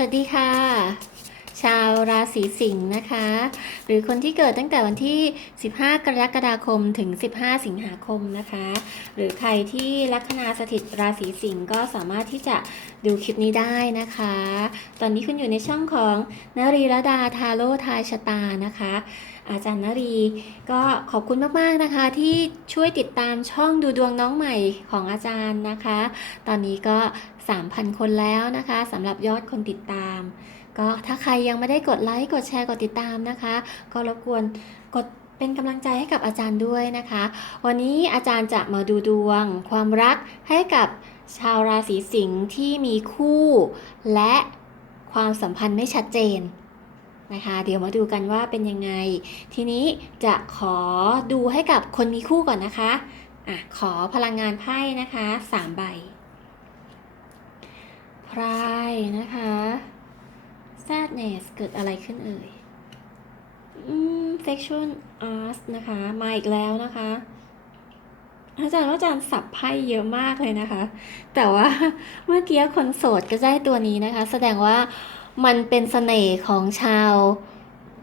สวัสดีค่ะ ชาวราศีสิงห์นะคะ หรือคนที่เกิดตั้งแต่วันที่ 15 กรกฎาคมถึง 15 สิงหาคมนะคะ หรือใครที่ลัคนาสถิตราศีสิงห์ก็สามารถที่จะดูคลิปนี้ได้นะคะ ตอนนี้คุณอยู่ในช่องของนรีรดาทาโร่ทายชะตานะคะ อาจารย์นรีก็ขอบคุณมากๆนะคะ ที่ช่วยติดตามช่องดูดวงน้องใหม่ของอาจารย์นะคะ ตอนนี้ก็ 3,000 คนแล้วนะคะสำหรับยอดคนติดตาม ก็ถ้าใครยังไม่ได้กดไลค์กดแชร์กดติดตามนะคะ ก็รบกวนกดเป็นกำลังใจให้กับอาจารย์ด้วยนะคะ วันนี้อาจารย์จะมาดูดวง ความรักให้กับชาวราศีสิงห์ที่มีคู่ และความสัมพันธ์ไม่ชัดเจนนะคะ เดี๋ยวมาดูกันว่าเป็นยังไง ทีนี้จะขอดูให้กับคนมีคู่ก่อนนะคะอะขอพลังงานไพ่นะคะ3ใบ พรายนะคะ sadness เกิดอะไรขึ้นเอ่ยอืม sexual art นะคะ มาอีกแล้วนะคะ อาจารย์ว่าอาจารย์สับไพ่เยอะมากเลยนะคะ แต่ว่าเมื่อกี้คนโสดก็ได้ตัวนี้นะคะ แสดงว่ามันเป็นเสน่ห์ของชาว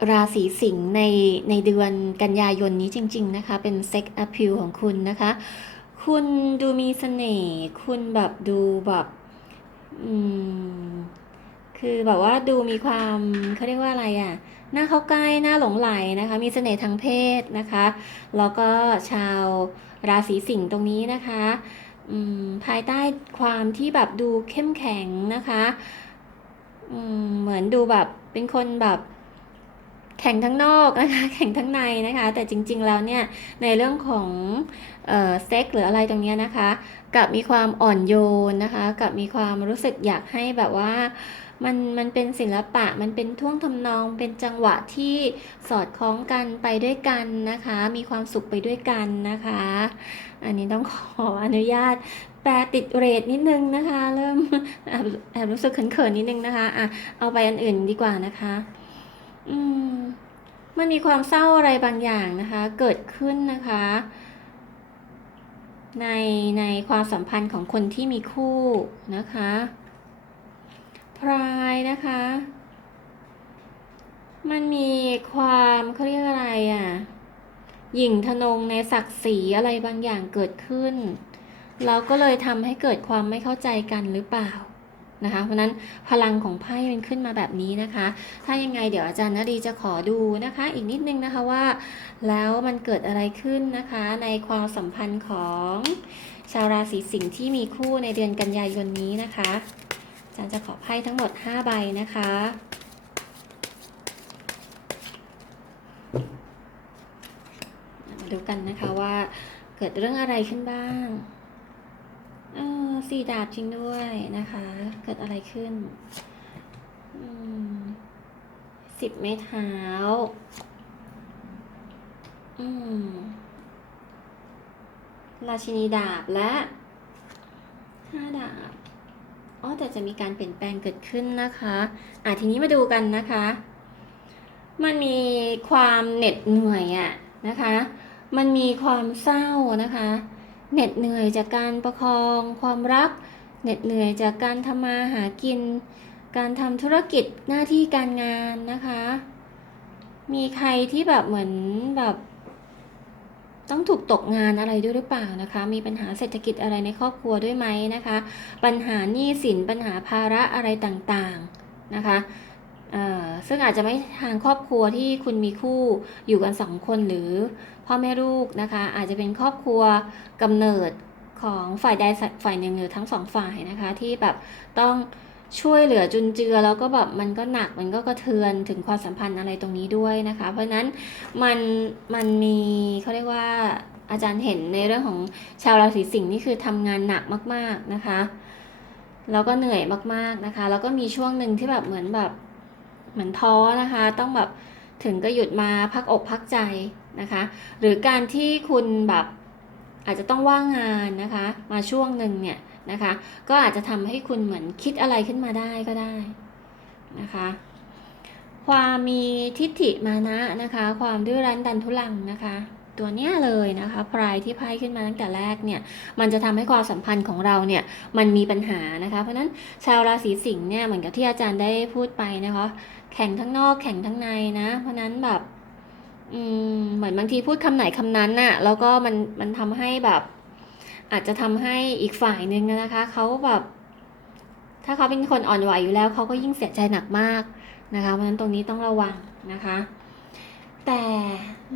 ราศีสิงห์ในในเดือนกันยายนนี้จริง ๆ นะคะ เป็น sex appeal ของคุณนะคะ คุณดูมีเสน่ห์ คุณแบบดูแบบ อืม คือแบบว่าดูมีความเขาเรียกว่าอะไรอะ หน้าเข้าใกล้หน้าหลงไหลนะคะ มีเสน่ห์ทางเพศนะคะ แล้วก็ชาวราศีสิงห์ตรงนี้นะคะอืมภายใต้ความที่แบบดูเข้มแข็งนะคะอืมเหมือนดูแบบเป็นคนแบบ แข็งทั้งนอกนะคะ แข็งทั้งในนะคะ แต่จริงๆแล้วเนี่ยในเรื่องของเซ็กหรืออะไรตรงเนี้ยนะคะ กับมีความอ่อนโยนนะคะ กับมีความรู้สึกอยากให้แบบว่ามันมันเป็นศิลปะมันเป็นท่วงทำนอง เป็นจังหวะที่สอดคล้องกันไปด้วยกันนะคะ มีความสุขไปด้วยกันนะคะ อันนี้ต้องขออนุญาตแปลติดเรทนิดนึงนะคะ เริ่มแอบรู้สึกเขินๆนิดนึงนะคะอะเอาไปอันอื่นดีกว่านะคะ อืมมันมีความเศร้าอะไรบางอย่างนะคะ เกิดขึ้นนะคะ ในในความสัมพันธ์ของคนที่มีคู่นะคะพรายนะคะ มันมีความเขาเรียกอะไรอะหยิ่งทะนงในศักดิ์ศรีอะไรบางอย่างเกิดขึ้น แล้วก็เลยทำให้เกิดความไม่เข้าใจกันหรือเปล่า นะคะ เพราะนั้นพลังของไพ่มันขึ้นมาแบบนี้นะคะ ถ้ายังไงเดี๋ยวอาจารย์นดีจะขอดูนะคะ อีกนิดนึงนะคะว่า แล้วมันเกิดอะไรขึ้นนะคะในความสัมพันธ์ของชาวราศีสิงห์ที่มีคู่ในเดือนกันยายนนี้นะคะอาจารย์จะขอไพ่ทั้งหมด 5 ใบนะคะมาดูกันนะคะว่าเกิดเรื่องอะไรขึ้นบ้าง เออสี่ดาบจริงด้วยนะคะ เกิดอะไรขึ้นสิบไม้เท้า อืม ราชินีดาบและห้าดาบ อ๋อ แต่จะมีการเปลี่ยนแปลงเกิดขึ้นนะคะ อะ ทีนี้มาดูกันนะคะ มันมีความเหน็ดเหนื่อยอะนะคะ มันมีความเศร้านะคะ เหน็ดเหนื่อยจากการประคองความรัก เหน็ดเหนื่อยจากการทำมาหากิน การทำธุรกิจหน้าที่การงานนะคะ มีใครที่แบบเหมือนแบบต้องถูกตกงานอะไรด้วยหรือเปล่านะคะ มีปัญหาเศรษฐกิจอะไรในครอบครัวด้วยไหมนะคะ ปัญหาหนี้สิน ปัญหาภาระอะไรต่างๆนะคะ ซึ่งอาจจะไม่ทางครอบครัวที่คุณมีคู่อยู่กันสองคนหรือพ่อแม่ลูกนะคะ อาจจะเป็นครอบครัวกำเนิดของฝ่ายใดฝ่ายหนึ่งหรือทั้งสองฝ่ายนะคะ ที่แบบต้องช่วยเหลือจุนเจือแล้วก็แบบมันก็หนักมันก็กระเทือนถึงความสัมพันธ์อะไรตรงนี้ด้วยนะคะ เพราะฉะนั้นมันมันมีเขาเรียกว่าอาจารย์เห็นในเรื่องของชาวราศีสิงห์นี่คือทำงานหนักมาก ๆนะคะ แล้วก็เหนื่อยมากๆนะคะ แล้วก็มีช่วงหนึ่งที่แบบเหมือนแบบ เหมือนท้อนะคะ ต้องแบบถึงก็หยุดมาพักอกพักใจนะคะ หรือการที่คุณแบบอาจจะต้องว่างงานนะคะ มาช่วงหนึ่งเนี่ยนะคะ ก็อาจจะทำให้คุณเหมือนคิดอะไรขึ้นมาได้ก็ได้นะคะ ความมีทิฏฐิมานะนะคะ ความดื้อรั้นดันทุลังนะคะตัวเนี้ยเลยนะคะพรายที่ไพ่ขึ้นมาตั้งแต่แรกเนี่ย มันจะทำให้ความสัมพันธ์ของเราเนี่ย มันมีปัญหานะคะ เพราะฉะนั้นชาวราศีสิงห์เนี่ยเหมือนกับที่อาจารย์ได้พูดไปนะคะ แข่งทั้งนอกแข่งทั้งในนะ เพราะนั้นแบบอืมเหมือนบางทีพูดคำไหนคำนั้นน่ะ แล้วก็มันมันทำให้แบบ อาจจะทำให้อีกฝ่ายหนึ่งนะคะเขาแบบ ถ้าเขาเป็นคนอ่อนไหวอยู่แล้วเขาก็ยิ่งเสียใจหนักมากนะคะ เพราะฉะนั้นตรงนี้ต้องระวังนะคะ แต่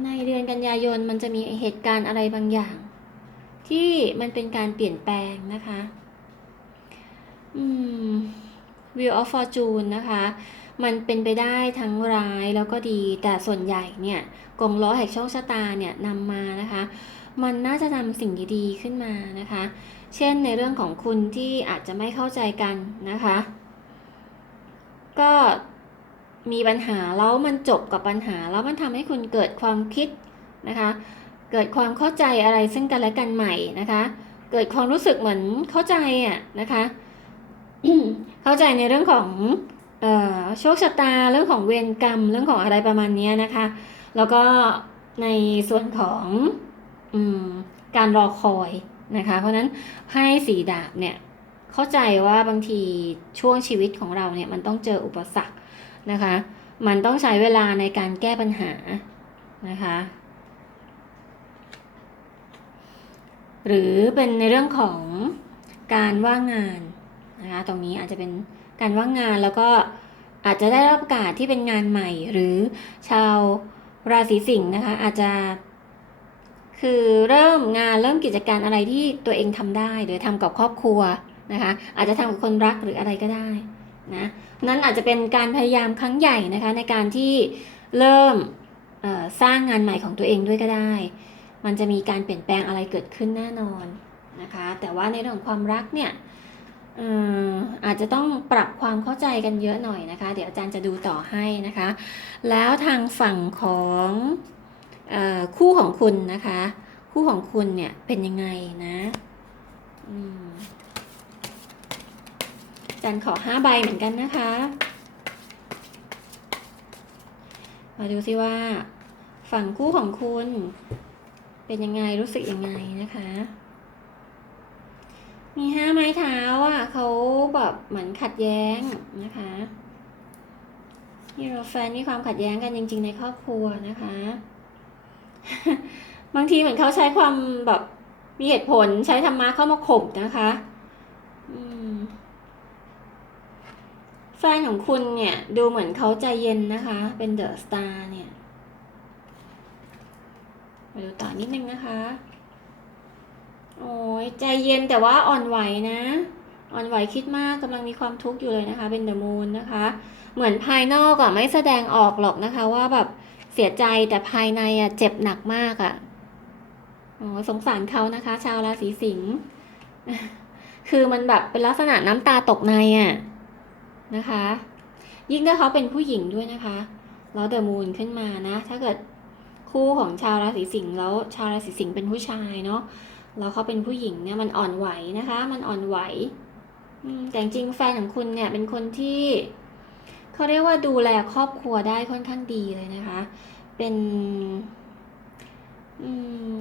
ในเดือนกันยายนมันจะมีเหตุการณ์อะไรบางอย่าง ที่มันเป็นการเปลี่ยนแปลงนะคะ อืม Wheel of Fortune นะคะ มันเป็นไปได้ทั้งร้ายแล้วก็ดี แต่ส่วนใหญ่เนี่ยกงล้อแห่งโชคชะตาเนี่ยนำมานะคะ มันน่าจะนำสิ่งดีๆขึ้นมานะคะ เช่นในเรื่องของคุณที่อาจจะไม่เข้าใจกันนะคะ ก็มีปัญหาแล้วมันจบกับปัญหาแล้วมันทำให้คุณเกิดความคิดนะคะ เกิดความเข้าใจอะไรซึ่งกันและกันใหม่นะคะ เกิดความรู้สึกเหมือนเข้าใจอะนะคะ เข้าใจในเรื่องของ โชคชะตาเรื่องของเวรกรรมเรื่องของอะไรประมาณนี้นะคะ แล้วก็ในส่วนของอการรอคอยนะคะ เพราะฉะนั้นให้สีดาบเนี่ยเข้าใจว่าบางทีช่วงชีวิตของเราเนี่ยมันต้องเจออุปสรรคนะคะ มันต้องใช้เวลาในการแก้ปัญหานะคะ หรือเป็นในเรื่องของการว่างงานนะคะ ตรงนี้อาจจะเป็น การว่างงานแล้วก็อาจจะได้รับโอกาสที่เป็นงานใหม่ หรือชาวราศีสิงห์นะคะอาจจะคือเริ่มงานเริ่มกิจการอะไรที่ตัวเองทำได้ หรือทำกับครอบครัวนะคะอาจจะทำกับคนรักหรืออะไรก็ได้นะนั้นอาจจะเป็นการพยายามครั้งใหญ่นะคะในการที่เริ่มสร้างงานใหม่ของตัวเองด้วยก็ได้ มันจะมีการเปลี่ยนแปลงอะไรเกิดขึ้นแน่นอนนะคะแต่ว่าในเรื่องความรักเนี่ย อาจจะต้องปรับความเข้าใจกันเยอะหน่อยนะคะ เดี๋ยวอาจารย์จะดูต่อให้นะคะ แล้วทางฝั่งของอคู่ของคุณนะคะ คู่ของคุณเนี่ยเป็นยังไงนะอืมอาจารย์ขอห้าใบเหมือนกันนะคะ มาดูซิว่า ฝั่งคู่ของคุณ เป็นยังไงรู้สึกยังไงนะคะ มีห้าไม้เท้าอะเขาแบบเหมือนขัดแย้งนะคะฮีโรแฟนมีความขัดแย้งกันจริง ๆ ในครอบครัวนะคะ บางทีเหมือนเขาใช้ความแบบมีเหตุผลใช้ธรรมะเข้ามาข่มนะคะแฟนของคุณเนี่ย ดูเหมือนเขาใจเย็นนะคะ เป็นเดอะสตาร์เนี่ยมาดูต่อนิดนึงนะคะ โอ้ยใจเย็นแต่ว่าอ่อนไหวนะ อ่อนไหวคิดมากกำลังมีความทุกข์อยู่เลยนะคะ เป็นเดอะมูนนะคะ เหมือนภายนอกอะไม่แสดงออกหรอกนะคะ ว่าแบบเสียใจแต่ภายในอะเจ็บหนักมากอะโอ้สงสารเขานะคะ ชาวราศีสิงห์คือมันแบบเป็นลักษณะน้ำตาตกในอะนะคะ ยิ่งถ้าเขาเป็นผู้หญิงด้วยนะคะแล้วเดอะมูนขึ้นมานะ ถ้าเกิดคู่ของชาวราศีสิงห์แล้วชาวราศีสิงห์เป็นผู้ชายเนาะ แล้วเขาเป็นผู้หญิงเนี่ยมันอ่อนไหวนะคะ มันอ่อนไหวแต่จริงแฟนของคุณเนี่ยเป็นคนที่เขาเรียกว่าดูแลครอบครัวได้ค่อนข้างดีเลยนะคะ เป็น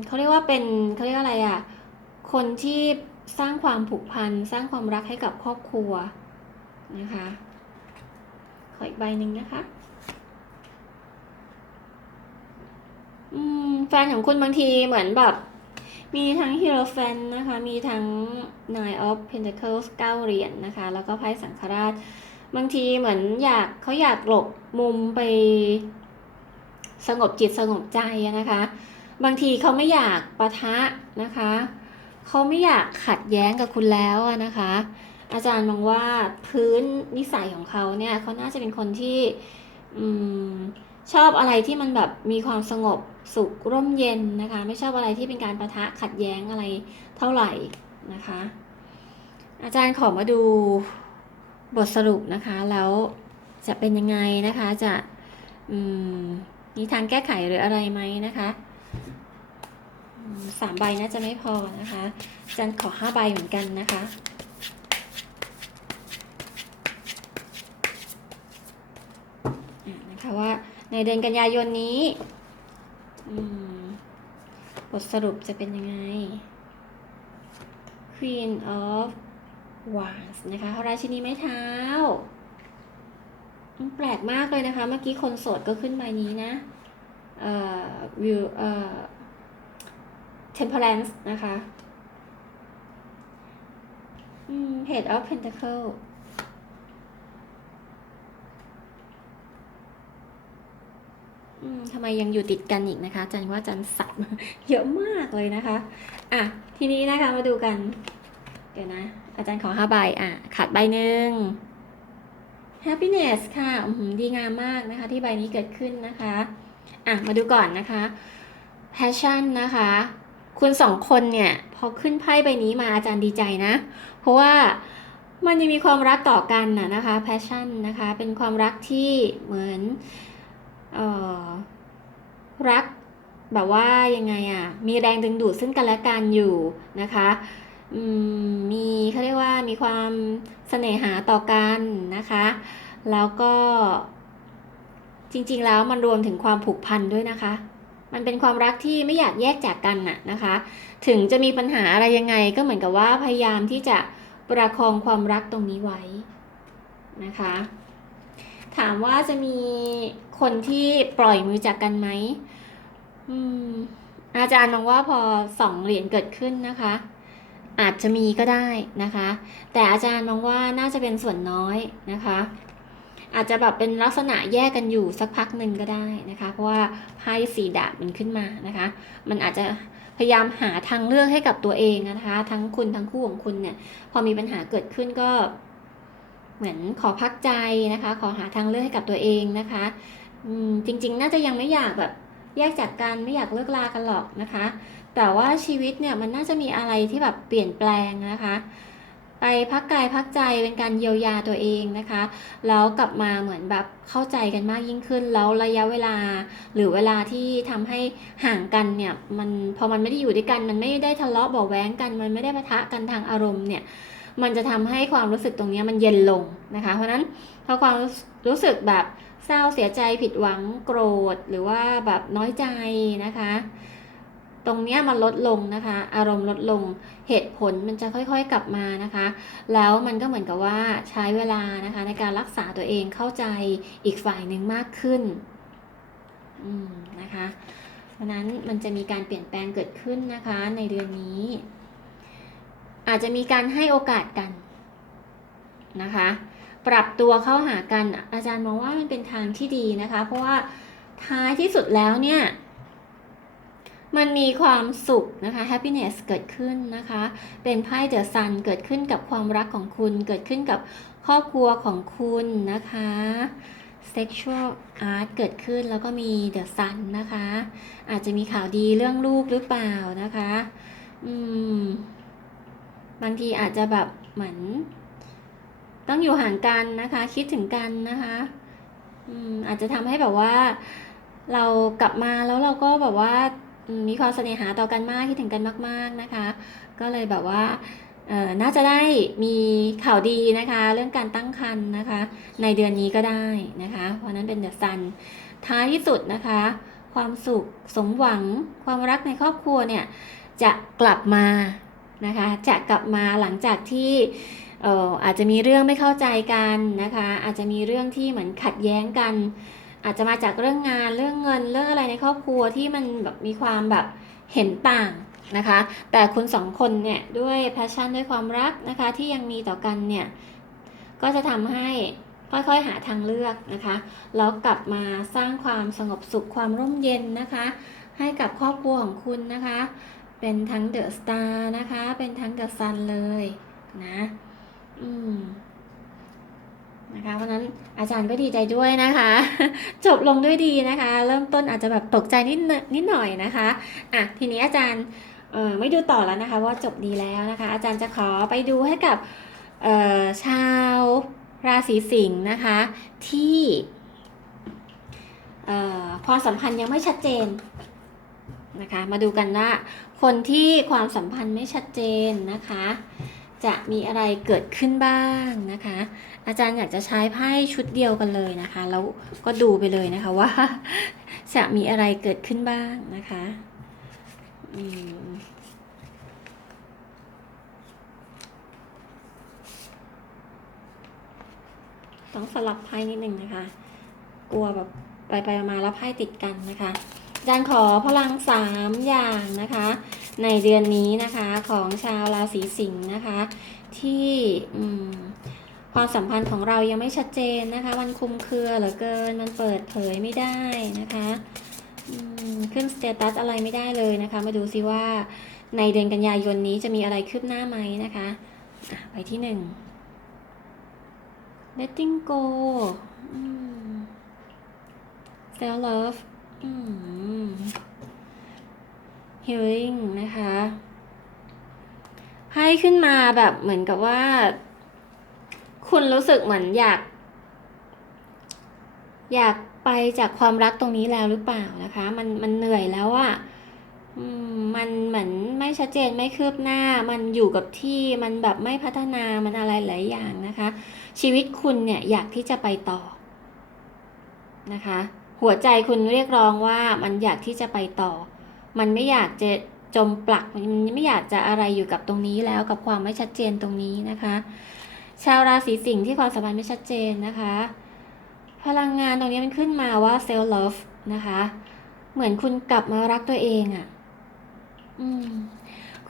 เขาเรียกว่าเป็นเขาเรียกว่าอะไรอะ่ะ คนที่สร้างความผูกพันสร้างความรักให้กับครอบครัวนะคะ ขออีกใบหนึ่งนะคะอืมแฟนของคุณบางทีเหมือนแบบ มีทั้งฮีโร่แฟนนะคะ มีทั้ง Nine of Pentacles เก้าเหรียญนะคะ แล้วก็ไพ่สังฆราช บางทีเหมือนอยากเขาอยากหลบมุมไป สงบจิตสงบใจนะคะ บางทีเขาไม่อยากปะทะนะคะ เขาไม่อยากขัดแย้งกับคุณแล้วนะคะ อาจารย์มองว่าพื้นนิสัยของเขาเนี่ยเขาน่าจะเป็นคนที่ อืม ชอบอะไรที่มันแบบมีความสงบสุขร่มเย็นนะคะ ไม่ชอบอะไรที่เป็นการประทะขัดแย้งอะไรเท่าไหร่นะคะ อาจารย์ขอมาดูบทสรุปนะคะ แล้วจะเป็นยังไงนะคะจะมมีทางแก้ไขหรืออะไรไหมนะคะสามใบน่าจะไม่พอนะคะอาจารย์ขอห้าใบเหมือนกันนะคะนะคะว่า ในเดือนกันยายนนี้อืมทสรุปจะเป็นยังไง Queen of Wands นะคะราชินีไม้เท้า แปลกมากเลยนะคะ เมื่อกี้คนโสดก็ขึ้นใบนี้นะเอ่อ view เอ่อ temperance นะคะ อืม head of pentacle อืม ทำไมยังอยู่ติดกันอีกนะคะอาจันว่าอาจันสับเยอะมากเลยนะคะ อะ ทีนี้นะคะมาดูกัน เดี๋ยวนะ อาจารย์ขอห้าใบอะขาดใบหนึ่ง happiness ค่ะดีงามมากนะคะ ที่ใบนี้เกิดขึ้นนะคะ อะ มาดูก่อนนะคะ passion นะคะ คุณสองคนเนี่ย พอขึ้นไพ่ใบนี้มาอาจารย์ดีใจนะ เพราะว่ามันยังมีความรักต่อกันน่ะนะคะ passion นะคะ เป็นความรักที่เหมือน เอ่อรักแบบว่ายังไงอะ่ะ มีแรงดึงดูดซึ่งกันและกันอยู่นะคะมมีเขาเรียกว่ามีความเสน่หาต่อกันนะคะ แล้วก็จริงๆแล้วมันรวมถึงความผูกพันด้วยนะคะ มันเป็นความรักที่ไม่อยากแยกจากกันน่ะนะคะ ถึงจะมีปัญหาอะไรยังไงก็เหมือนกับว่าพยายามที่จะประคองความรักตรงนี้ไว้นะคะ ถามว่าจะมี คนที่ปล่อยมือจากกันไหมอืมอาจารย์มองว่าพอสองเหรียญเกิดขึ้นนะคะ อาจจะมีก็ได้นะคะ แต่อาจารย์มองว่าน่าจะเป็นส่วนน้อยนะคะ อาจจะแบบเป็นลักษณะแยกกันอยู่สักพักหนึ่งก็ได้นะคะ เพราะว่าไพ่สีดาบมันขึ้นมานะคะ มันอาจจะพยายามหาทางเลือกให้กับตัวเองนะคะ ทั้งคุณทั้งคู่ของคุณเนี่ย พอมีปัญหาเกิดขึ้นก็ เหมือนขอพักใจนะคะ ขอหาทางเลือกให้กับตัวเองนะคะ อืมจริง ๆ น่าจะยังไม่อยากแบบ แยกจากกันไม่อยากเลิกลากันหรอกนะคะ แต่ว่าชีวิตเนี่ยมันน่าจะมีอะไรที่แบบเปลี่ยนแปลงนะคะ ไปพักกายพักใจเป็นการเยียวยาตัวเองนะคะ แล้วกลับมาเหมือนแบบเข้าใจกันมากยิ่งขึ้น แล้วระยะเวลา หรือเวลาที่ทำให้ห่างกันเนี่ยมันพอมันไม่ได้อยู่ด้วยกัน มันไม่ได้ทะเลาะเบาะแว้งกัน มันไม่ได้ปะทะกันทางอารมณ์เนี่ยมันจะทำให้ความรู้สึกตรงนี้มันเย็นลงนะคะ เพราะฉะนั้นพอความรู้สึกแบบ เศร้าเสียใจผิดหวังโกรธหรือว่าแบบน้อยใจนะคะ ตรงเนี้ยมันลดลงนะคะ อารมณ์ลดลงเหตุผลมันจะค่อยๆกลับมานะคะ แล้วมันก็เหมือนกับว่าใช้เวลานะคะในการรักษาตัวเองเข้าใจอีกฝ่ายหนึ่งมากขึ้นอืมนะคะเพราะฉะนั้นมันจะมีการเปลี่ยนแปลงเกิดขึ้นนะคะในเดือนนี้ อาจจะมีการให้โอกาสกันนะคะ ปรับตัวเข้าหากัน อาจารย์มองว่ามันเป็นทางที่ดีนะคะ เพราะว่าท้ายที่สุดแล้วเนี่ยมันมีความสุขนะคะ happiness เกิดขึ้นนะคะ เป็นไพ่เดอะซันเกิดขึ้นกับความรักของคุณ เกิดขึ้นกับครอบครัวของคุณนะคะ sexual art เกิดขึ้นแล้วก็มี the sun นะคะ อาจจะมีข่าวดีเรื่องลูกหรือเปล่านะคะ อืม บางทีอาจจะแบบเหมือน ต้องอยู่ห่างกันนะคะ คิดถึงกันนะคะอืมอาจจะทำให้แบบว่า เรากลับมาแล้วเราก็แบบว่ามีความเสน่หาต่อกันมากคิดถึงกันมาก ๆนะคะ ก็เลยแบบว่าน่าจะได้มีข่าวดีนะคะ เรื่องการตั้งครรภ์นะคะ ในเดือนนี้ก็ได้นะคะ เพราะนั้นเป็นเดือะซันท้ายที่สุดนะคะ ความสุขสมหวังความรักในครอบครัวเนี่ยจะกลับมานะคะ จะกลับมาหลังจากที่ เอ่ออาจจะมีเรื่องไม่เข้าใจกันนะคะ อาจจะมีเรื่องที่เหมือนขัดแย้งกัน อาจจะมาจากเรื่องงานเรื่องเงินเรื่องอะไรในครอบครัวที่มันแบบมีความแบบเห็นต่างนะคะ แต่คุณสองคนเนี่ยด้วยแพชชั่นด้วยความรักนะคะ ที่ยังมีต่อกันเนี่ยก็จะทำให้ค่อยๆหาทางเลือกนะคะแล้วกลับมาสร้างความสงบสุขความร่มเย็นนะคะ ให้กับครอบครัวของคุณนะคะ เป็นทั้งเดอะสตาร์นะคะ เป็นทั้งเดอะซันเลยนะ อืมนะคะเพราะนั้นอาจารย์ก็ดีใจด้วยนะคะ จบลงด้วยดีนะคะ เริ่มต้นอาจจะแบบตกใจนิดนิดหน่อยนะคะอะทีนี้อาจารย์ไม่ดูต่อแล้วนะคะว่าจบดีแล้วนะคะ อาจารย์จะขอไปดูให้กับชาวราศีสิงห์นะคะ ที่ความสัมพันธ์ยังไม่ชัดเจนนะคะ มาดูกันว่าคนที่ความสัมพันธ์ไม่ชัดเจนนะคะ จะมีอะไรเกิดขึ้นบ้างนะคะ อาจารย์อยากจะใช้ไพ่ชุดเดียวกันเลยนะคะ แล้วก็ดูไปเลยนะคะว่า จะมีอะไรเกิดขึ้นบ้างนะคะต้องสลับไพ่นิดหนึ่งนะคะ กลัวแบบไปไปมาแล้วไพ่ติดกันนะคะ จารขอพลังสามอย่างนะคะ ในเดือนนี้นะคะของชาวราศีสิงห์นะคะ ที่ความสัมพันธ์ของเรายังไม่ชัดเจนนะคะ มันคุมเครือเหลือเกินมันเปิดเผยไม่ได้นะคะขึ้นสเตตัสอะไรไม่ได้เลยนะคะ มาดูซิว่าในเดือนกันยายนนี้จะมีอะไรคืบหน้าไหมนะคะไปที่หนึ่ง letting go self love healing นะคะให้ขึ้นมาแบบเหมือนกับว่า คุณรู้สึกเหมือนอยาก อยากไปจากความรักตรงนี้แล้วหรือเปล่านะคะ มันมันเหนื่อยแล้วอะมันเหมือนไม่ชัดเจนไม่คืบหน้า มันอยู่กับที่มันแบบไม่พัฒนามันอะไรหลายอย่างนะคะ ชีวิตคุณเนี่ยอยากที่จะไปต่อนะคะ หัวใจคุณเรียกร้องว่ามันอยากที่จะไปต่อ มันไม่อยากจะจมปลัก มันไม่อยากจะอะไรอยู่กับตรงนี้แล้วกับความไม่ชัดเจนตรงนี้นะคะ ชาวราศีสิงห์ที่ความสัมพันธ์ไม่ชัดเจนนะคะ พลังงานตรงนี้มันขึ้นมาว่า self love นะคะ เหมือนคุณกลับมารักตัวเองอะ่ะ อืม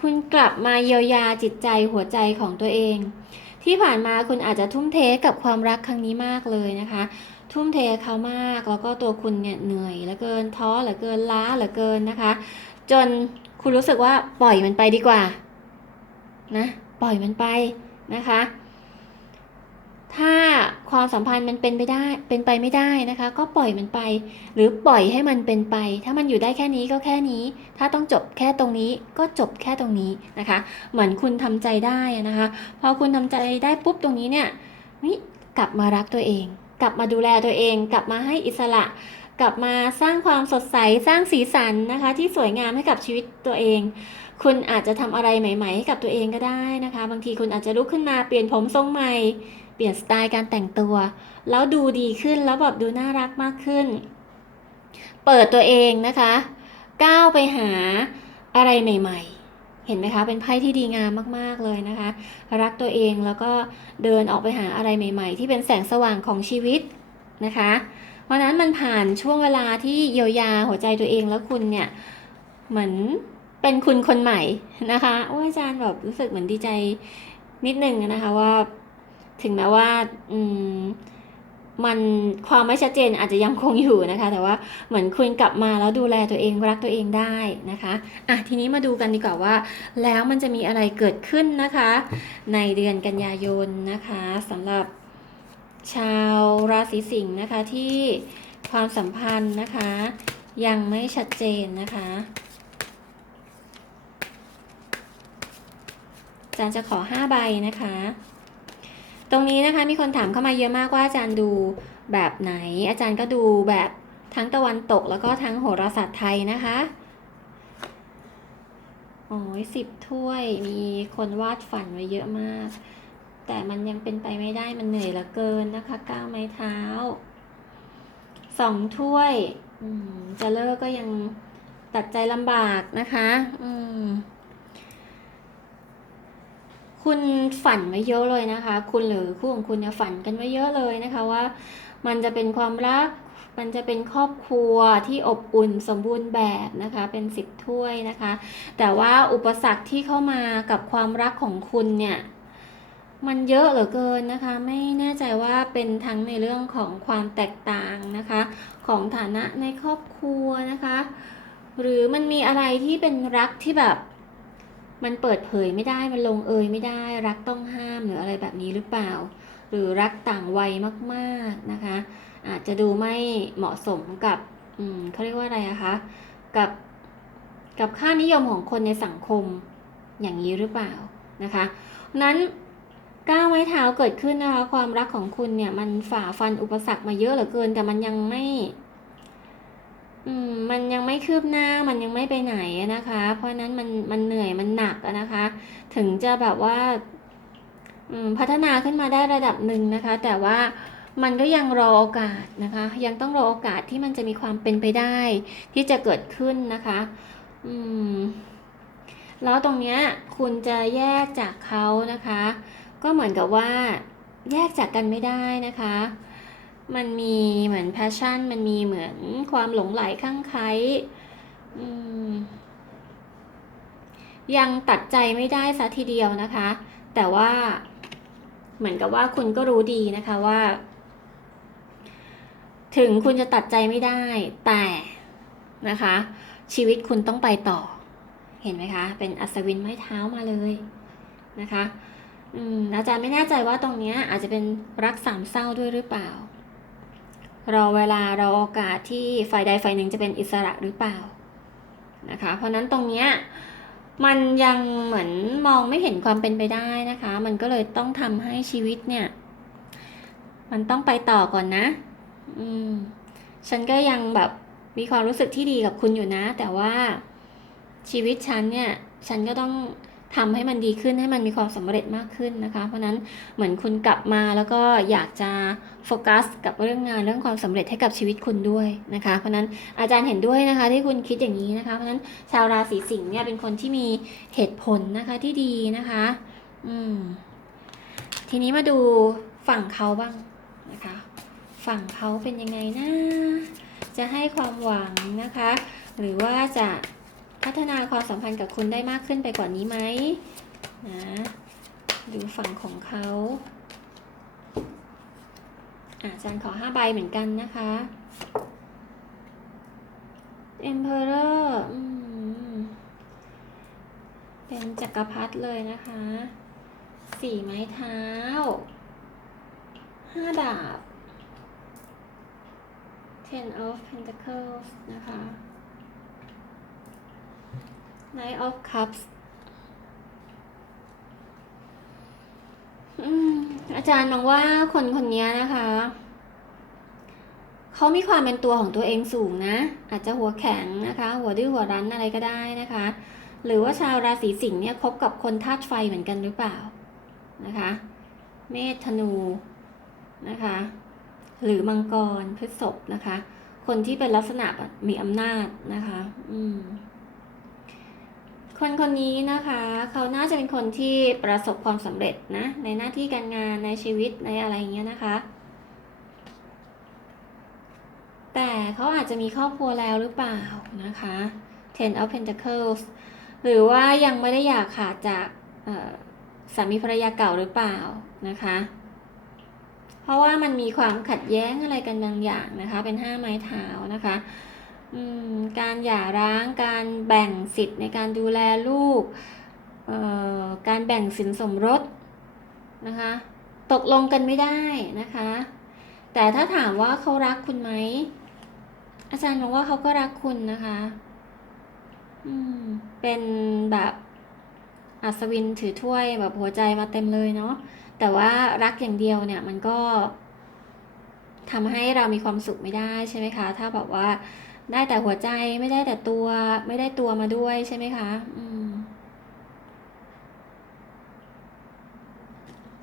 คุณกลับมาเยียวยาจิตใจหัวใจของตัวเอง ที่ผ่านมาคุณอาจจะทุ่มเทกับความรักครั้งนี้มากเลยนะคะ ทุ่มเทเขามาก แล้วก็ตัวคุณเนี่ยเหนื่อยเหลือเกินท้อเหลือเกินล้าเหลือเกินนะคะ จนคุณรู้สึกว่าปล่อยมันไปดีกว่านะปล่อยมันไปนะคะ ถ้าความสัมพันธ์มันเป็นไปได้เป็นไปไม่ได้นะคะ ก็ปล่อยมันไป หรือปล่อยให้มันเป็นไป ถ้ามันอยู่ได้แค่นี้ก็แค่นี้ ถ้าต้องจบแค่ตรงนี้ก็จบแค่ตรงนี้นะคะ เหมือนคุณทำใจได้นะคะ พอคุณทำใจได้ปุ๊บตรงนี้เนี่ยนี่กลับมารักตัวเอง กลับมาดูแลตัวเอง กลับมาให้อิสระ กลับมาสร้างความสดใสสร้างสีสันนะคะ ที่สวยงามให้กับชีวิตตัวเอง คุณอาจจะทำอะไรใหม่ๆให้กับตัวเองก็ได้นะคะ บางทีคุณอาจจะลุกขึ้นมาเปลี่ยนผมทรงใหม่ เปลี่ยนสไตล์การแต่งตัว แล้วดูดีขึ้นแล้วแบบดูน่ารักมากขึ้น เปิดตัวเองนะคะ ก้าวไปหาอะไรใหม่ ๆ เห็นไหมคะ เป็นไพ่ที่ดีงามมากๆเลยนะคะ รักตัวเองแล้วก็เดินออกไปหาอะไรใหม่ ๆ ที่เป็นแสงสว่างของชีวิตนะคะ เพราะนั้นมันผ่านช่วงเวลาที่เยียวยาหัวใจตัวเองแล้วคุณเนี่ยเหมือนเป็นคุณคนใหม่นะคะโอ้อาจารย์แบบรู้สึกเหมือนดีใจนิดนึงนะคะว่า ถึงแม้ว่า อืม มันความไม่ชัดเจนอาจจะยังคงอยู่นะคะ แต่ว่าเหมือนคุณกลับมาแล้วดูแลตัวเองรักตัวเองได้นะคะอะทีนี้มาดูกันดีกว่าว่า แล้วมันจะมีอะไรเกิดขึ้นนะคะ ในเดือนกันยายนนะคะสำหรับชาวราศีสิงห์นะคะที่ความสัมพันธ์นะคะ ยังไม่ชัดเจนนะคะอาจารย์จะขอ 5 ใบนะคะ ตรงนี้นะคะมีคนถามเข้ามาเยอะมากว่าอาจารย์ดูแบบไหน อาจารย์ก็ดูแบบทั้งตะวันตกแล้วก็ทั้งโหราศาสตร์ไทยนะคะโอ้ยสิบถ้วยมีคนวาดฝันไว้เยอะมาก แต่มันยังเป็นไปไม่ได้มันเหนื่อยเหลือเกินนะคะก้าวไม้เท้าสองถ้วยจะเลิกก็ยังตัดใจลำบากนะคะ อืม คุณฝันไว้เยอะเลยนะคะ คุณหรือคู่ของคุณเนี่ยฝันกันไว้เยอะเลยนะคะว่า มันจะเป็นความรัก มันจะเป็นครอบครัวที่อบอุ่นสมบูรณ์แบบนะคะ เป็นสิบถ้วยนะคะ แต่ว่าอุปสรรคที่เข้ามากับความรักของคุณเนี่ยมันเยอะเหลือเกินนะคะ ไม่แน่ใจว่าเป็นทั้งในเรื่องของความแตกต่างนะคะ ของฐานะในครอบครัวนะคะ หรือมันมีอะไรที่เป็นรักที่แบบ มันเปิดเผยไม่ได้มันลงเอยไม่ได้รักต้องห้ามหรืออะไรแบบนี้หรือเปล่า หรือรักต่างวัยมากๆนะคะ อาจจะดูไม่เหมาะสมกับอืมเขาเรียกว่าอะไรอะคะกับกับค่านิยมของคนในสังคมอย่างนี้หรือเปล่านะคะนั้นก้าวไม้เท้าเกิดขึ้นนะคะ ความรักของคุณเนี่ยมันฝ่าฟันอุปสรรคมาเยอะเหลือเกิน แต่มันยังไม่ มันยังไม่คืบหน้ามันยังไม่ไปไหนนะคะ เพราะนั้นมันมันเหนื่อยมันหนักนะคะ ถึงจะแบบว่าพัฒนาขึ้นมาได้ระดับหนึ่งนะคะ แต่ว่ามันก็ยังรอโอกาสนะคะ ยังต้องรอโอกาสที่มันจะมีความเป็นไปได้ ที่จะเกิดขึ้นนะคะอืมแล้วตรงเนี้ยคุณจะแยกจากเขานะคะ ก็เหมือนกับว่า แยกจากกันไม่ได้นะคะ มันมีเหมือน passion มันมีเหมือนความหลงไหลข้างใครยังตัดใจไม่ได้ซะทีเดียวนะคะ แต่ว่าเหมือนกับว่าคุณก็รู้ดีนะคะว่า ถึงคุณจะตัดใจไม่ได้ แต่นะคะ ชีวิตคุณต้องไปต่อ เห็นไหมคะ เป็นอัศวินไม้เท้ามาเลยนะคะอาจารย์ไม่แน่ใจว่าตรงนี้อาจจะเป็นรักสามเศร้าด้วยหรือเปล่า รอเวลารอโอกาสที่ฝ่ายใดฝ่ายหนึ่งจะเป็นอิสระหรือเปล่านะคะ เพราะนั้นตรงเนี้ยมันยังเหมือนมองไม่เห็นความเป็นไปได้นะคะ มันก็เลยต้องทำให้ชีวิตเนี่ย มันต้องไปต่อก่อนนะ อืม ฉันก็ยังแบบมีความรู้สึกที่ดีกับคุณอยู่นะ แต่ว่าชีวิตฉันเนี่ย ฉันก็ต้อง ทำให้มันดีขึ้นให้มันมีความสำเร็จมากขึ้นนะคะ เพราะนั้นเหมือนคุณกลับมาแล้วก็อยากจะโฟกัสกับเรื่องงานเรื่องความสำเร็จให้กับชีวิตคุณด้วยนะคะ เพราะนั้นอาจารย์เห็นด้วยนะคะ ที่คุณคิดอย่างนี้นะคะ เพราะฉะนั้นชาวราศีสิงห์เนี่ยเป็นคนที่มีเหตุผลนะคะที่ดีนะคะ อืมทีนี้มาดูฝั่งเขาบ้างนะคะ ฝั่งเขาเป็นยังไงนะจะให้ความหวังนะคะ หรือว่าจะ พัฒนาความสัมพันธ์กับคุณได้มากขึ้นไปกว่านี้ไหมนะดูฝั่งของเขาอาจารย์ขอห้าใบเหมือนกันนะคะ Emperor อืมเป็นจักรพรรดิเลยนะคะ สี่ไม้เท้า ห้าดาบ Ten of Pentacles นะคะ Knight of Cups อืมอาจารย์มองว่าคนคนนี้นะคะ เขามีความเป็นตัวของตัวเองสูงนะ อาจจะหัวแข็งนะคะ หัวดื้อหัวรั้นอะไรก็ได้นะคะ หรือว่าชาวราศีสิงห์เนี่ยคบกับคนธาตุไฟเหมือนกันหรือเปล่านะคะ เมษธนูนะคะ หรือมังกรพฤษภนะคะ คนที่เป็นลักษณะมีอำนาจนะคะ อืม คนคนนี้นะคะ เขาน่าจะเป็นคนที่ประสบความสำเร็จนะ ในหน้าที่การงานในชีวิตในอะไรอย่างเงี้ยนะคะ แต่เขาอาจจะมีครอบครัวแล้วหรือเปล่านะคะ Ten of Pentacles หรือว่ายังไม่ได้อยากขาดจากสามีภรรยาเก่าหรือเปล่านะคะ เพราะว่ามันมีความขัดแย้งอะไรกันบางอย่างนะคะ เป็นห้าไม้เท้านะคะ การหย่าร้าง การแบ่งสิทธิ์ในการดูแลลูก การแบ่งสินสมรสนะคะ ตกลงกันไม่ได้นะคะ แต่ถ้าถามว่าเขารักคุณไหม อาจารย์บอกว่าเขาก็รักคุณนะคะเป็นแบบอัศวินถือถ้วยแบบหัวใจมาเต็มเลยเนาะ แต่ว่ารักอย่างเดียวเนี่ยมันก็ทำให้เรามีความสุขไม่ได้ใช่ไหมคะ ถ้าแบบว่า ได้แต่หัวใจไม่ได้แต่ตัว ไม่ได้ตัวมาด้วยใช่ไหมคะ อืม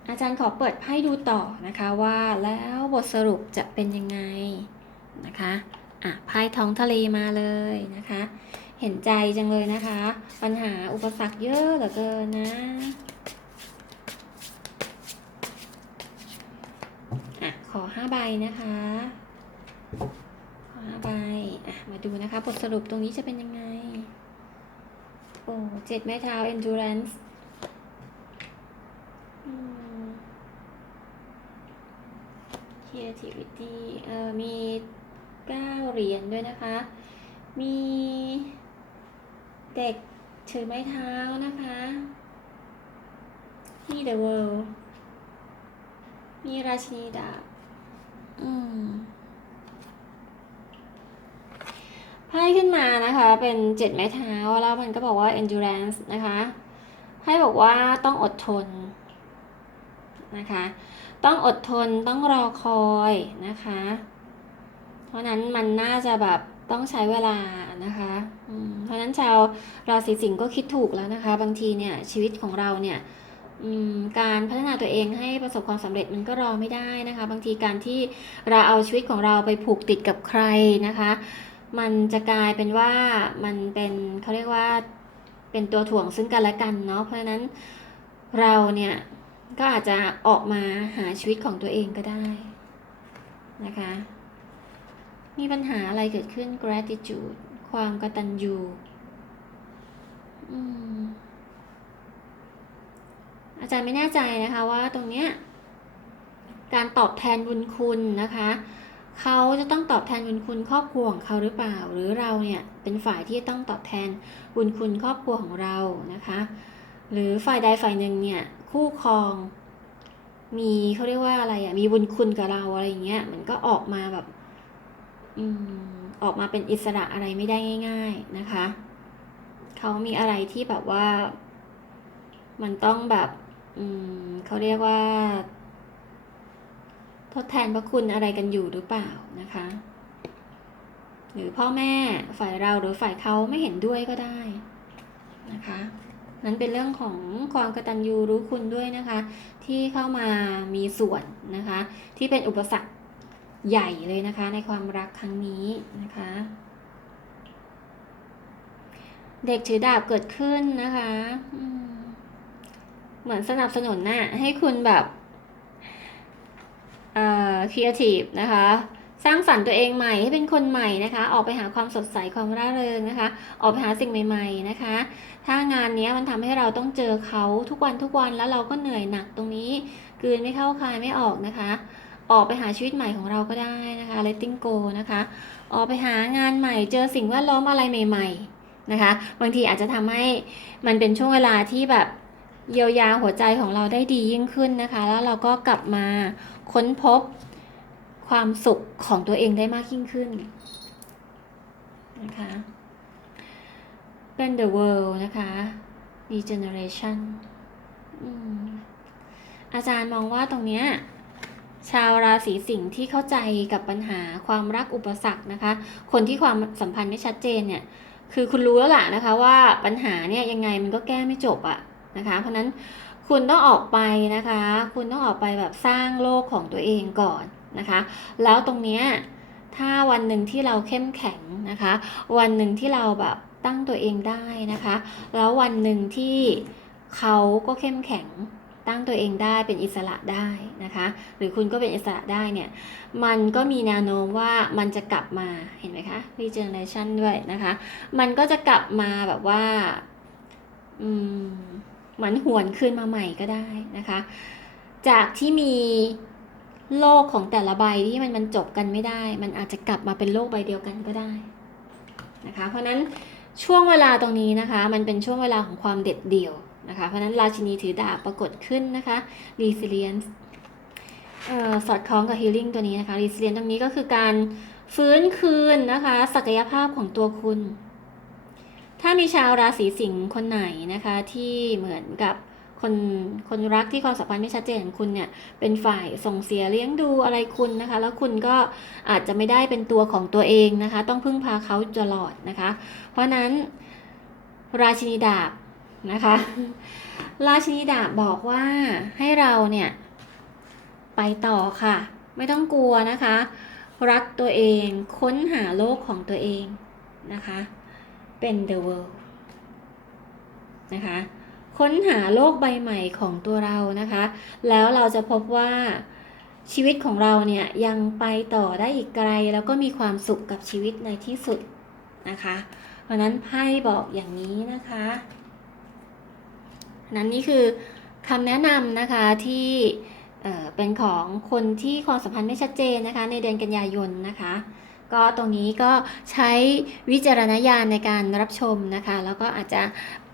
อาจารย์ขอเปิดไพ่ดูต่อนะคะว่าแล้วบทสรุปจะเป็นยังไงนะคะอะไพ่ท้องทะเลมาเลยนะคะ เห็นใจจังเลยนะคะ ปัญหาอุปสรรคเยอะเหลือเกินนะอะขอห้าใบนะคะาใบอะมาดูนะคะบทสรุปตรงนี้จะเป็นยังไง โอ้เจ็ดไม้เท้า endurance อืม creativity เอ่อมีเก้าเหรียญด้วยนะคะ มีเด็กถือไม้เท้านะคะที่ the world มีราชินีดาบอืม ไพ่ขึ้นมานะคะเป็นเจ็ดไม้เท้าแล้วมันก็บอกว่า endurance นะคะไพ่บอกว่าต้องอดทนนะคะ ต้องอดทนต้องรอคอยนะคะ เพราะนั้นมันน่าจะแบบต้องใช้เวลานะคะเพราะนั้นชาวราศีสิงห์ก็คิดถูกแล้วนะคะ บางทีเนี่ยชีวิตของเราเนี่ยการพัฒนาตัวเองให้ประสบความสำเร็จมันก็รอไม่ได้นะคะ บางทีการที่เราเอาชีวิตของเราไปผูกติดกับใครนะคะ มันจะกลายเป็นว่ามันเป็นเขาเรียกว่าเป็นตัวถ่วงซึ่งกันและกันเนาะเพราะฉะนั้นเราเนี่ยก็อาจจะออกมาหาชีวิตของตัวเองก็ได้นะคะ มีปัญหาอะไรเกิดขึ้น gratitude ความกตัญญูอืมอาจารย์ไม่แน่ใจนะคะว่าตรงเนี้ยการตอบแทนบุญคุณนะคะ เขาจะต้องตอบแทนบุญคุณครอบครัวของเขาหรือเปล่า หรือเราเนี่ยเป็นฝ่ายที่ต้องตอบแทนบุญคุณครอบครัวของเรานะคะ หรือฝ่ายใดฝ่ายหนึ่งเนี่ยคู่ครอง มีเขาเรียกว่าอะไรอะ่ะมีบุญคุณกับเราอะไรอย่างเงี้ยมันก็ออกมาแบบอืมออกมาเป็นอิสระอะไรไม่ได้ง่าย ๆนะคะ เขามีอะไรที่แบบว่า มันต้องแบบ อืมเขาเรียกว่า ทดแทนพระคุณอะไรกันอยู่หรือเปล่านะคะ หรือพ่อแม่ฝ่ายเราหรือฝ่ายเขาไม่เห็นด้วยก็ได้นะคะนั้นเป็นเรื่องของความกตัญญูรู้คุณด้วยนะคะ ที่เข้ามามีส่วนนะคะ ที่เป็นอุปสรรคใหญ่เลยนะคะ ในความรักครั้งนี้นะคะ เด็กถือดาบเกิดขึ้นนะคะเหมือนสนับสนุนน่ะให้คุณแบบ ครีเอทีฟนะคะสร้างสรรค์ตัวเองใหม่ให้เป็นคนใหม่นะคะ ออกไปหาความสดใสความร่าเริงนะคะ ออกไปหาสิ่งใหม่ๆนะคะ ถ้างานนี้มันทำให้เราต้องเจอเขาทุกวันทุกวันแล้วเราก็เหนื่อยหนักตรงนี้กลืนไม่เข้าคายไม่ออกนะคะ ออกไปหาชีวิตใหม่ของเราก็ได้นะคะ letting go นะคะ ออกไปหางานใหม่เจอสิ่งแวดล้อมอะไรใหม่ ๆนะคะ บางทีอาจจะทำให้มันเป็นช่วงเวลาที่แบบเยียวยาหัวใจของเราได้ดียิ่งขึ้นนะคะ แล้วเราก็กลับมาค้นพบ ความสุขของตัวเองได้มากยิ่งขึ้นนะคะ เป็น the world นะคะ regeneration อืมอาจารย์มองว่าตรงเนี้ยชาวราศีสิงห์ที่เข้าใจกับปัญหาความรักอุปสรรคนะคะ คนที่ความสัมพันธ์ไม่ชัดเจนเนี่ย คือคุณรู้แล้วล่ะนะคะว่าปัญหาเนี่ยยังไงมันก็แก้ไม่จบอะนะคะ เพราะนั้นคุณต้องออกไปนะคะ คุณต้องออกไปแบบสร้างโลกของตัวเองก่อน นะคะ แล้วตรงเนี้ยถ้าวันหนึ่งที่เราเข้มแข็งนะคะ วันหนึ่งที่เราแบบตั้งตัวเองได้นะคะ แล้ววันหนึ่งที่เขาก็เข้มแข็งตั้งตัวเองได้เป็นอิสระได้นะคะ หรือคุณก็เป็นอิสระได้เนี่ย มันก็มีแนวโน้มว่ามันจะกลับมาเห็นไหมคะ regeneration ด้วยนะคะ มันก็จะกลับมาแบบว่าอืมเหมือนหวนคืนมาใหม่ก็ได้นะคะ จากที่มี โลกของแต่ละใบที่มันมันจบกันไม่ได้ มันอาจจะกลับมาเป็นโลกใบเดียวกันก็ได้นะคะ เพราะนั้นช่วงเวลาตรงนี้นะคะ มันเป็นช่วงเวลาของความเด็ดเดี่ยวนะคะ เพราะนั้นราชินีถือดาบปรากฏขึ้นนะคะ resilience ออสอดคล้องกับ healing ตัวนี้นะคะ resilience ตรงนี้ก็คือการฟื้นคืนนะคะ ศักยภาพของตัวคุณ ถ้ามีชาวราศีสิงห์คนไหนนะคะที่เหมือนกับ คนคนรักที่ความสัมพันธ์ไม่ชัดเจนของคุณเนี่ยเป็นฝ่ายส่งเสียเลี้ยงดูอะไรคุณนะคะ แล้วคุณก็อาจจะไม่ได้เป็นตัวของตัวเองนะคะ ต้องพึ่งพาเขาตลอดนะคะ เพราะนั้นราชินีดาบนะคะ ราชินีดาบบอกว่าให้เราเนี่ยไปต่อค่ะ ไม่ต้องกลัวนะคะ รักตัวเองค้นหาโลกของตัวเองนะคะ เป็น the world นะคะ ค้นหาโลกใบใหม่ของตัวเรานะคะ แล้วเราจะพบว่าชีวิตของเราเนี่ยยังไปต่อได้อีกไกล แล้วก็มีความสุขกับชีวิตในที่สุดนะคะ เพราะนั้นไพ่บอกอย่างนี้นะคะนั้นนี่คือคำแนะนำนะคะที่เอ่อเป็นของคนที่ความสัมพันธ์ไม่ชัดเจนนะคะ ในเดือนกันยายนนะคะ ก็ตรงนี้ก็ใช้วิจารณญาณในการรับชมนะคะ แล้วก็อาจจะ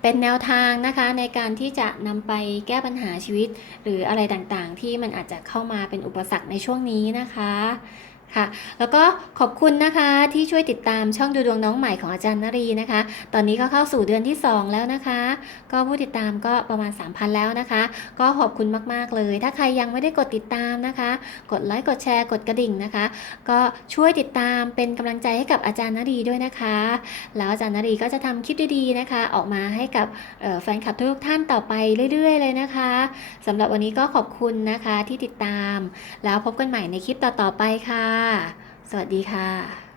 เป็นแนวทางนะคะในการที่จะนำไปแก้ปัญหาชีวิต หรืออะไรต่างๆ ที่มันอาจจะเข้ามาเป็นอุปสรรคในช่วงนี้นะคะ ค่ะ แล้วก็ขอบคุณนะคะที่ช่วยติดตามช่องดูดวงน้องใหม่ของอาจารย์นรีนะคะ ตอนนี้ก็เข้าสู่เดือนที่ 2 แล้วนะคะ ก็ผู้ติดตามก็ประมาณ 3,000 แล้วนะคะ ก็ขอบคุณมากๆเลย ถ้าใครยังไม่ได้กดติดตามนะคะ กดไลค์กดแชร์กดกระดิ่งนะคะ ก็ช่วยติดตามเป็นกำลังใจให้กับอาจารย์นรีด้วยนะคะ แล้วอาจารย์นรีก็จะทำคลิปดีๆนะคะ ออกมาให้กับแฟนคลับทุกท่านต่อไปเรื่อย ๆ เลยนะคะสำหรับวันนี้ก็ขอบคุณนะคะที่ติดตาม แล้วพบกันใหม่ในคลิปต่อๆไปค่ะสวัสดีค่ะ